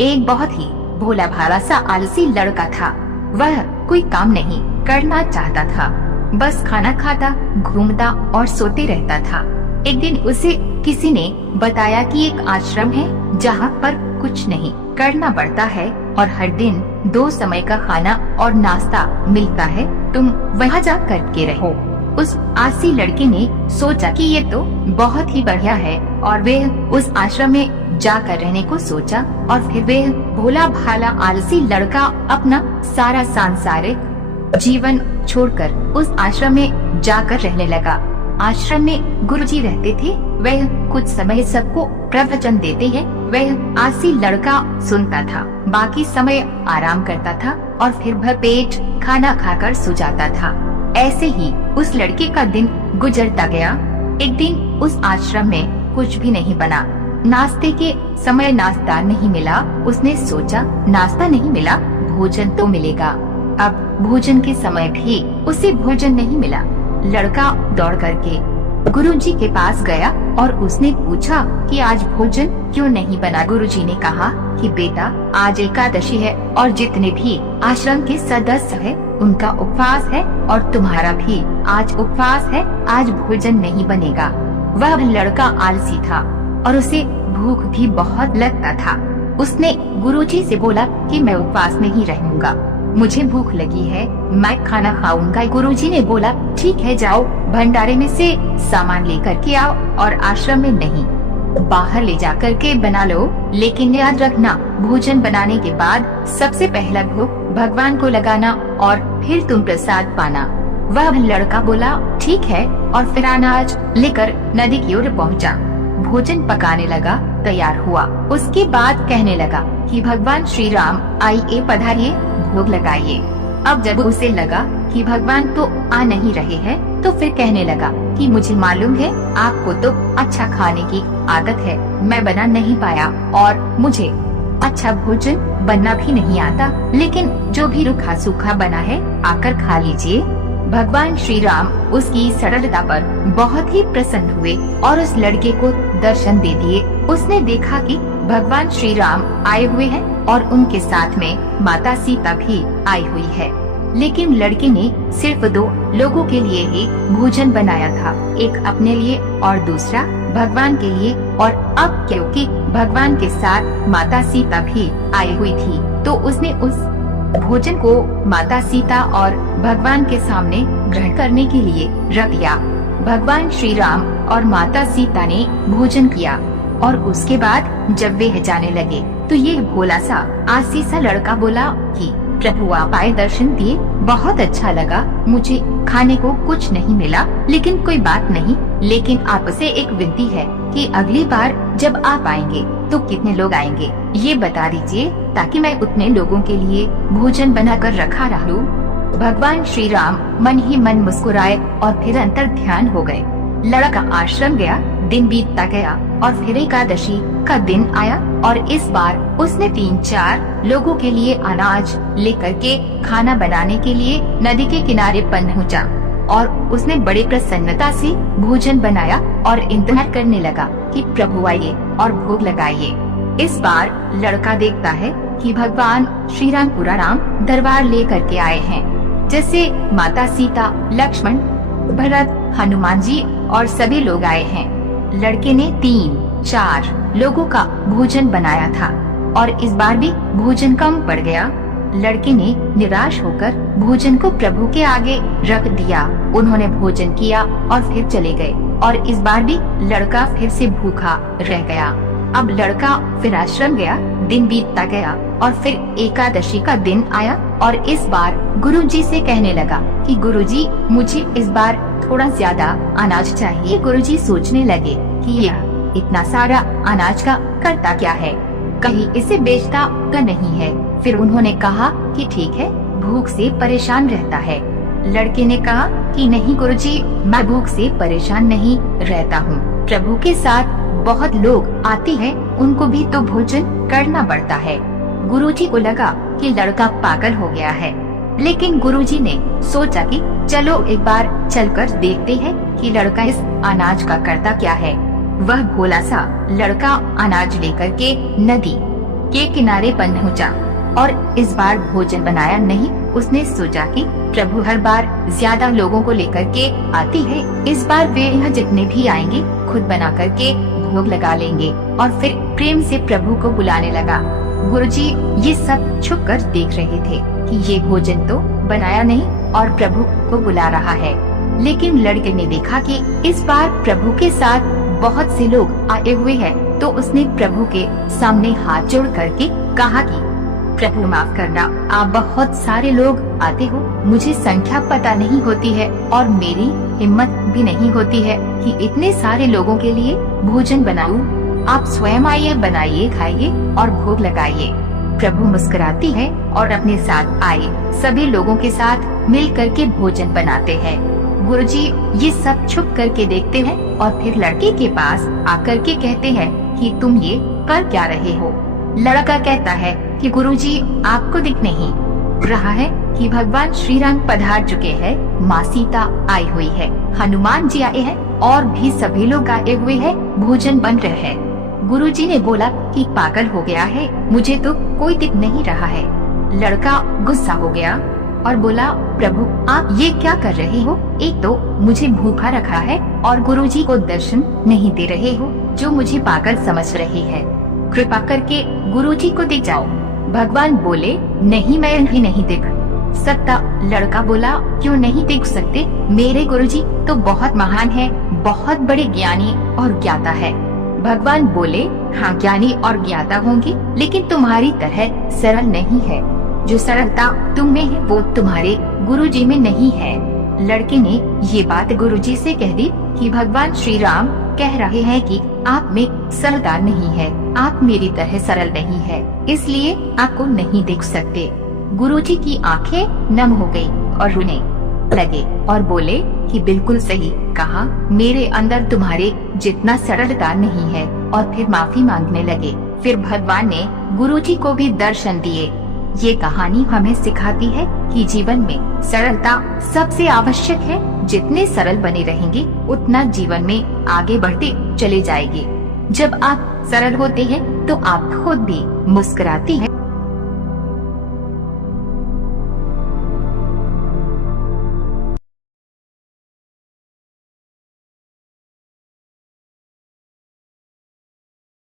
एक बहुत ही भोला भाला सा आलसी लड़का था। वह कोई काम नहीं करना चाहता था, बस खाना खाता, घूमता और सोते रहता था। एक दिन उसे किसी ने बताया कि एक आश्रम है जहाँ पर कुछ नहीं करना पड़ता है और हर दिन 2 समय का खाना और नाश्ता मिलता है, तुम वहाँ जा करके रहो। उस आलसी लड़के ने सोचा कि ये तो बहुत ही बढ़िया है और वे उस आश्रम में जाकर रहने को सोचा। और फिर वे भोला भाला आलसी लड़का अपना सारा सांसारिक जीवन छोड़कर उस आश्रम में जाकर रहने लगा। आश्रम में गुरुजी रहते थे। वह कुछ समय सबको प्रवचन देते हैं। वह आलसी लड़का सुनता था, बाकी समय आराम करता था और फिर भरपेट खाना खाकर सो जाता था। ऐसे ही उस लड़के का दिन गुजरता गया। एक दिन उस आश्रम में कुछ भी नहीं बना। नाश्ते के समय नाश्ता नहीं मिला। उसने सोचा नाश्ता नहीं मिला, भोजन तो मिलेगा। अब भोजन के समय भी उसे भोजन नहीं मिला। लड़का दौड़ करके गुरुजी के पास गया और उसने पूछा कि आज भोजन क्यों नहीं बना। गुरुजी ने कहा कि बेटा, आज एकादशी है और जितने भी आश्रम के सदस्य हैं उनका उपवास है और तुम्हारा भी आज उपवास है, आज भोजन नहीं बनेगा। वह लड़का आलसी था और उसे भूख भी बहुत लगता था। उसने गुरुजी से बोला कि मैं उपवास नहीं रहूंगा, मुझे भूख लगी है, मैं खाना खाऊंगा। गुरुजी ने बोला ठीक है, जाओ भंडारे में से सामान लेकर के आओ और आश्रम में नहीं, बाहर ले जाकर के बना लो, लेकिन याद रखना भोजन बनाने के बाद सबसे पहला भोग भगवान को लगाना और फिर तुम प्रसाद पाना। वह लड़का बोला ठीक है और फिर अनाज लेकर नदी की ओर पहुंचा। भोजन पकाने लगा, तैयार हुआ। उसके बाद कहने लगा कि भगवान श्री राम आइए, पधारिए, भोग लगाइए। अब जब उसे लगा कि भगवान तो आ नहीं रहे हैं, तो फिर कहने लगा कि मुझे मालूम है आपको तो अच्छा खाने की आदत है, मैं बना नहीं पाया और मुझे अच्छा भोजन बनना भी नहीं आता, लेकिन जो भी रूखा सूखा बना है आकर खा लीजिए। भगवान श्री राम उसकी सरलता पर बहुत ही प्रसन्न हुए और उस लड़के को दर्शन दे दिए। उसने देखा कि भगवान श्री राम आए हुए हैं और उनके साथ में माता सीता भी आई हुई है, लेकिन लड़के ने सिर्फ 2 लोगों के लिए ही भोजन बनाया था, एक अपने लिए और दूसरा भगवान के लिए। और अब क्योंकि भगवान के साथ माता सीता भी आई हुई थी, तो उसने उस भोजन को माता सीता और भगवान के सामने ग्रहण करने के लिए रख दिया। भगवान श्री राम और माता सीता ने भोजन किया और उसके बाद जब वे जाने लगे तो ये भोला सा आलसी सा लड़का बोला कि प्रभु आप आए, दर्शन दिए, बहुत अच्छा लगा, मुझे खाने को कुछ नहीं मिला, लेकिन कोई बात नहीं, लेकिन आपसे एक विनती है कि अगली बार जब आप आएंगे तो कितने लोग आएंगे ये बता दीजिए, ताकि मैं उतने लोगों के लिए भोजन बनाकर रखा रहूं। भगवान श्री राम मन ही मन मुस्कुराए और फिर अंतर ध्यान हो गए। लड़का आश्रम गया, दिन बीतता गया और फिर एकादशी का दिन आया और इस बार उसने 3-4 लोगों के लिए अनाज लेकर के खाना बनाने के लिए नदी के किनारे पहुंचा और उसने बड़ी प्रसन्नता से भोजन बनाया और इंतजार करने लगा कि प्रभु आइए और भोग लगाइए। इस बार लड़का देखता है कि भगवान श्री राम पूरा राम दरबार लेकर के आए हैं, जैसे माता सीता, लक्ष्मण, भरत, हनुमान जी और सभी लोग आए हैं। लड़के ने 3-4 लोगों का भोजन बनाया था और इस बार भी भोजन कम पड़ गया। लड़के ने निराश होकर भोजन को प्रभु के आगे रख दिया। उन्होंने भोजन किया और फिर चले गए और इस बार भी लड़का फिर से भूखा रह गया। अब लड़का फिर आश्रम गया, दिन बीतता गया और फिर एकादशी का दिन आया और इस बार गुरुजी से कहने लगा कि गुरुजी मुझे इस बार थोड़ा ज्यादा अनाज चाहिए। गुरुजी सोचने लगे कि यह इतना सारा अनाज का करता क्या है, कहीं इसे बेचता तो नहीं है। फिर उन्होंने कहा कि ठीक है, भूख से परेशान रहता है। लड़के ने कहा कि नहीं गुरुजी, मैं भूख से परेशान नहीं रहता हूँ, प्रभु के साथ बहुत लोग आते हैं, उनको भी तो भोजन करना पड़ता है। गुरुजी को लगा कि लड़का पागल हो गया है, लेकिन गुरुजी ने सोचा कि चलो एक बार चलकर देखते हैं कि लड़का इस अनाज का करता क्या है। वह भोला सा लड़का अनाज लेकर के नदी के किनारे पहुंचा और इस बार भोजन बनाया नहीं। उसने सोचा कि प्रभु हर बार ज्यादा लोगों को लेकर के आती है, इस बार वे यहाँ जितने भी आएंगे खुद बना करके भोग लगा लेंगे। और फिर प्रेम से प्रभु को बुलाने लगा। गुरुजी ये सब छुप कर देख रहे थे कि ये भोजन तो बनाया नहीं और प्रभु को बुला रहा है। लेकिन लड़के ने देखा कि इस बार प्रभु के साथ बहुत से लोग आए हुए हैं, तो उसने प्रभु के सामने हाथ जोड़ करके कहा कि प्रभु माफ करना, आप बहुत सारे लोग आते हो, मुझे संख्या पता नहीं होती है और मेरी हिम्मत भी नहीं होती है कि इतने सारे लोगों के लिए भोजन बनाऊं। आप स्वयं आइए, बनाइए, खाइए और भोग लगाइए। प्रभु मुस्कुराती है और अपने साथ आए सभी लोगों के साथ मिल करके भोजन बनाते हैं। गुरुजी ये सब छुप करके देखते हैं और फिर लड़के के पास आकर के कहते हैं कि तुम ये कर क्या रहे हो। लड़का कहता है कि गुरुजी आपको दिख नहीं रहा है कि भगवान श्री राम पधार चुके हैं, माँ सीता आई हुई है, हनुमान जी आए हैं और भी सभी लोग आए हुए हैं, भोजन बन रहे हैं। गुरुजी ने बोला कि पागल हो गया है, मुझे तो कोई दिख नहीं रहा है। लड़का गुस्सा हो गया और बोला प्रभु आप ये क्या कर रहे हो, एक तो मुझे भूखा रखा है और गुरुजी को दर्शन नहीं दे रहे हो, जो मुझे पागल समझ रहे हैं। कृपा करके गुरुजी को दिख जाओ। भगवान बोले नहीं, मैं भी नहीं दिख सकता। लड़का बोला क्यों नहीं दिख सकते, मेरे गुरुजी तो बहुत महान है, बहुत बड़े ज्ञानी और ज्ञाता है। भगवान बोले हाँ ज्ञानी और ज्ञाता होंगे, लेकिन तुम्हारी तरह सरल नहीं है। जो सरलता तुम में है वो तुम्हारे गुरुजी में नहीं है। लड़के ने ये बात गुरुजी से कह दी कि भगवान श्री राम कह रहे हैं कि आप में सरलता नहीं है, आप मेरी तरह सरल नहीं है, इसलिए आपको नहीं देख सकते। गुरुजी की आंखें नम हो गई और रोने लगे और बोले कि बिल्कुल सही कहा, मेरे अंदर तुम्हारे जितना सरलता नहीं है, और फिर माफी मांगने लगे। फिर भगवान ने गुरुजी को भी दर्शन दिए। ये कहानी हमें सिखाती है कि जीवन में सरलता सबसे आवश्यक है। जितने सरल बने रहेंगे उतना जीवन में आगे बढ़ते चले जाएंगे। जब आप सरल होते हैं तो आप खुद भी मुस्कुराती हैं।